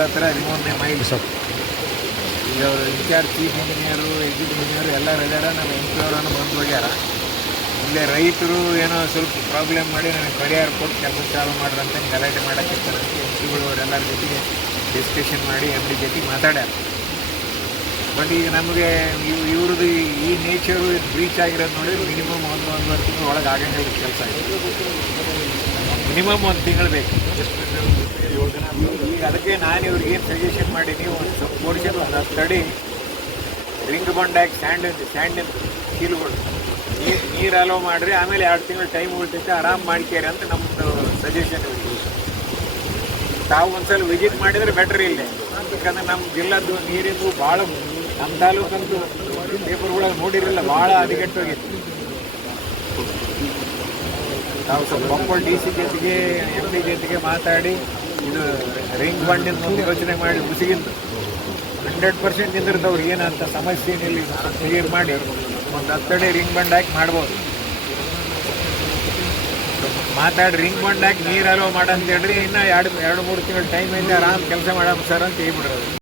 ಹತ್ರ ರಿಮೋಟ್ ಮೈಲ್ ಈಗ ಅವರು incharge chief engineer executive engineer ಎಲ್ಲ ರಜಾರ ನಮ್ಮ ಎಂಪ್ಲಾಯರನ್ನು ಬಂದು ಹೋಗ್ಯಾರ. ಇಲ್ಲೇ ರೈತರು ಏನೋ ಸ್ವಲ್ಪ ಪ್ರಾಬ್ಲಮ್ ಮಾಡಿ ನನಗೆ ಪರಿಹಾರ ಕೊಟ್ಟು ಕೆಲಸ ಚಾಲು ಮಾಡ್ರಂತ ಗಲಾಟೆ ಮಾಡೋಕ್ಕಿರ್ತಾರೆ. ಎಂ ಪಿಗಳು ಅವರೆಲ್ಲರ ಜೊತೆಗೆ ಡಿಸ್ಕಷನ್ ಮಾಡಿ ಎಮ್ ಡಿ ಜೊತೆಗೆ ಮಾತಾಡ್ಯಾರ. ಬಟ್ ಈಗ ನಮಗೆ ಇವ್ರದ್ದು ಈ ನೇಚರು ಬ್ರೀಚ್ ಆಗಿರೋದು ನೋಡಿ ಮಿನಿಮಮ್ ಒಂದೂವರೆ ತಿಂಗಳು ಒಳಗೆ ಆಗಂಗಿಲ್ಲ ಕೆಲಸ. ಮಿನಿಮಮ್ 1 ತಿಂಗಳು ಬೇಕು. ಈಗ ಅದಕ್ಕೆ ನಾನು ಇವ್ರಿಗೆ ಏನು ಸಜೆಷನ್ ಮಾಡೀನಿ, ಒಂದು ಸ್ವಲ್ಪ ಪೋರ್ಷನ್ ಒಂದು 10 ಅಡಿ ರಿಂಗ್ ಬಂಡಾಗಿ ಸ್ಯಾಂಡಿನ ಕೀಲುಗಳು ನೀರು ಅಲೋ ಮಾಡಿರಿ, ಆಮೇಲೆ 2 ತಿಂಗಳು ಟೈಮ್ ಉಳ್ತೈತೆ, ಆರಾಮ್ ಮಾಡ್ಕೇರಿ ಅಂತ ನಮ್ಮದು ಸಜೆಷನ್ ಇವ್ರಿಗೆ. ತಾವು ಒಂದ್ಸಲ ವಿಸಿಟ್ ಮಾಡಿದರೆ ಬೆಟ್ರ್ ಇಲ್ಲೇ. ಯಾಕಂದ್ರೆ ನಮ್ಮ ಜಿಲ್ಲಾದ್ದು ನೀರಿಂದು ಭಾಳ, ನಮ್ಮ ತಾಲೂಕಂತೂ ಪೇಪರ್ಗಳಾಗ ನೋಡಿರಲಿಲ್ಲ, ಭಾಳ ಹದಗೆಟ್ಟೋಗಿತ್ತು. ನಾವು ಸ್ವಲ್ಪ ಕೊಪ್ಪಳ ಡಿ ಸಿ ಜೊತೆಗೆ ಎಮ್ ಡಿ ಜೊತೆಗೆ ಮಾತಾಡಿ ಇದು ರಿಂಗ್ ಬಂಡಿನ ಒಂದು ಯೋಚನೆ ಮಾಡಿ ಮುಸಿಗಿಂದು 100% ನಿಂದಿರ್ದವ್ರು ಏನಂತ ಸಮಸ್ಯೆ ಏನಿಲ್ಲ, ಕ್ಲಿಯರ್ ಮಾಡಿ ಒಂದು 10 ಅಡಿ ರಿಂಗ್ ಬಂಡ್ ಹಾಕಿ ಮಾಡ್ಬೋದು. ಮಾತಾಡಿ ರಿಂಗ್ ಬಂಡ್ ಹಾಕಿ ನೀರು ಅಲೋ ಮಾಡಂತ ಹೇಳ್ರಿ, ಇನ್ನೂ 2-3 ತಿಂಗಳು ಟೈಮ್ ಐತೆ, ಆರಾಮ್ ಕೆಲಸ ಮಾಡಮ್ಮ ಸರ್ ಅಂತ ಹೇಳ್ಬಿಡ್ರೋದು.